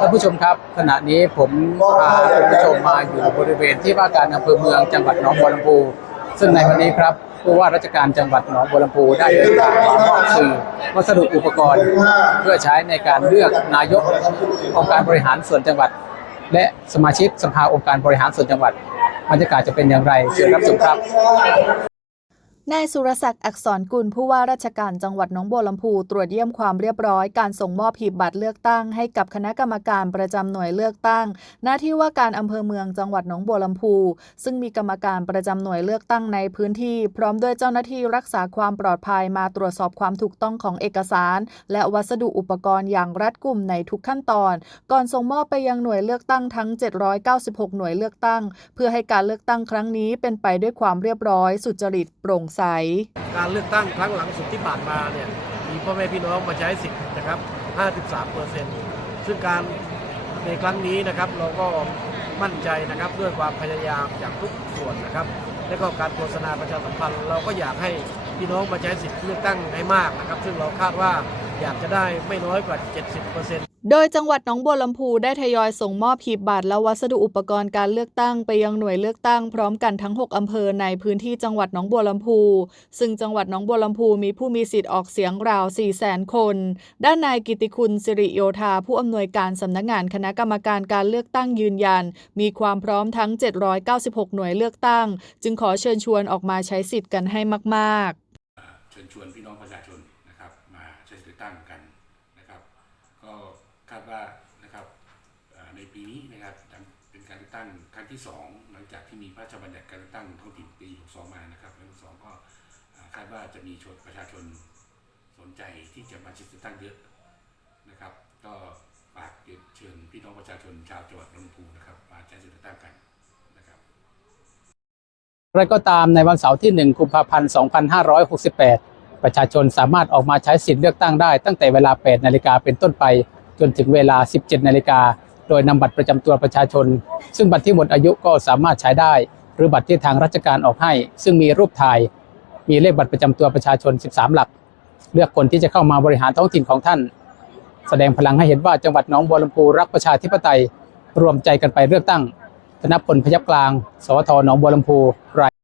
ท่านผู้ชมครับ ขณะนี้ผมพาท่านผู้ชมมาอยู่บริเวณที่ว่าการอำเภอเมืองจังหวัดหนองบัวลำพูซึ่งในวันนี้ครับผู้ว่าราชการจังหวัดหนองบัวลำพูได้เดินทางมามอบสื่อวัสดุอุปกรณ์ เพื่อใช้ในการเลือกนายกองค์การบริหารส่วนจังหวัด และสมาชิกสภาองค์การบริหารส่วนจังหวัดบรรยากาศจะเป็นอย่างไรเชิญรับชมครับ นายสุรศักดิ์อักษรกุลผู้ว่าราชการจังหวัดหนองบัวลำพูตรวจเยี่ยมความเรียบร้อยการส่งมอบหีบบัตรเลือกตั้งให้กับคณะกรรมการประจำหน่วยเลือกตั้ง หน้าที่ว่าการอำเภอเมืองจังหวัดหนองบัวลำพู ซึ่งมีกรรมการประจำหน่วยเลือกตั้งในพื้นที่ พร้อมด้วยเจ้าหน้าที่รักษาความปลอดภัยมาตรวจสอบความถูกต้องของเอกสาร และวัสดุอุปกรณ์อย่างรัดกุมในทุกขั้นตอน ก่อนส่งมอบไปยังหน่วยเลือกตั้งทั้ง 796 หน่วยเลือกตั้ง เพื่อให้การเลือกตั้งครั้งนี้เป็นไปด้วยความเรียบร้อย สุจริตโปร่งใส การเลือกตั้งครั้งหลังสุดที่ผ่านมาเนี่ยมีพ่อแม่พี่น้องมาใช้สิทธิ์นะครับ 53เปอร์เซ็นต์ซึ่งการในครั้งนี้นะครับเราก็มั่นใจนะครับด้วยความพยายามจากทุกส่วนนะครับ และก็การโฆษณาประชาสัมพันธ์เราก็อยากให้พี่น้องมาใช้สิทธิ์เลือกตั้งให้มากนะครับ ซึ่งเราคาดว่า อยากจะได้ไม่น้อยกว่า 70เปอร์เซ็นต์โดยจังหวัดหนองบัวลำพูได้ทยอยส่งมอบหีบบัตรและวัสดุอุปกรณ์การเลือกตั้งไปยังหน่วยเลือกตั้งพร้อมกันทั้ง 6 อำเภอในพื้นที่จังหวัดหนองบัวลำพู ซึ่งจังหวัดหนองบัวลำพูมีผู้มีสิทธิ์ออกเสียงราว 4 0 0แสนคน ด้านนายกิติคุณสิริโยธาผู้อำนวยการสำนักงานคณะกรรมการการเลือกตั้งยืนยัน มีความพร้อมทั้ง 796 หน่วยเลือกตั้ง จึงขอเชิญชวนออกมาใช้สิทธิ์กันให้มาก ๆ เชิญชวนพี่น้องประชาชน ตั้งกันนะครับก็คาดว่านะครับในปีนี้นะครับเป็นการเลือกตั้งครั้งที่สองหลังจากที่มีพระราชบัญญัติการเลือกตั้งท้องถิ่นปี 62 มานะครับและสองก็คาดว่าจะมีชนประชาชนสนใจที่จะมาช้สิทธิ์เลือกตั้งเยอะนะครับ ก็ฝากเชิญพี่น้องประชาชนชาวจังหวัดลำพูนนะครับมาใช้สิทธิเลือกตั้งกันนะครับอะไรก็ตามในวันเสาร์ที่ 1 กุมภาพันธ์ 2568 ประชาชนสามารถออกมาใช้สิทธิ์เลือกตั้งได้ตั้งแต่เวลา 8 นาฬิกาเป็นต้นไป จนถึงเวลา 17 นาฬิกา โดยนำบัตรประจำตัวประชาชน ซึ่งบัตรที่หมดอายุก็สามารถใช้ได้ หรือบัตรที่ทางราชการออกให้ ซึ่งมีรูปถ่าย มีเลขบัตรประจำตัวประชาชน 13 หลัก เลือกคนที่จะเข้ามาบริหารท้องถิ่นของท่าน แสดงพลังให้เห็นว่าจังหวัดหนองบัวลำพูรักประชาธิปไตย รวมใจกันไปเลือกตั้งธนพลพยับกลาง สวทหนองบัวลำพูราย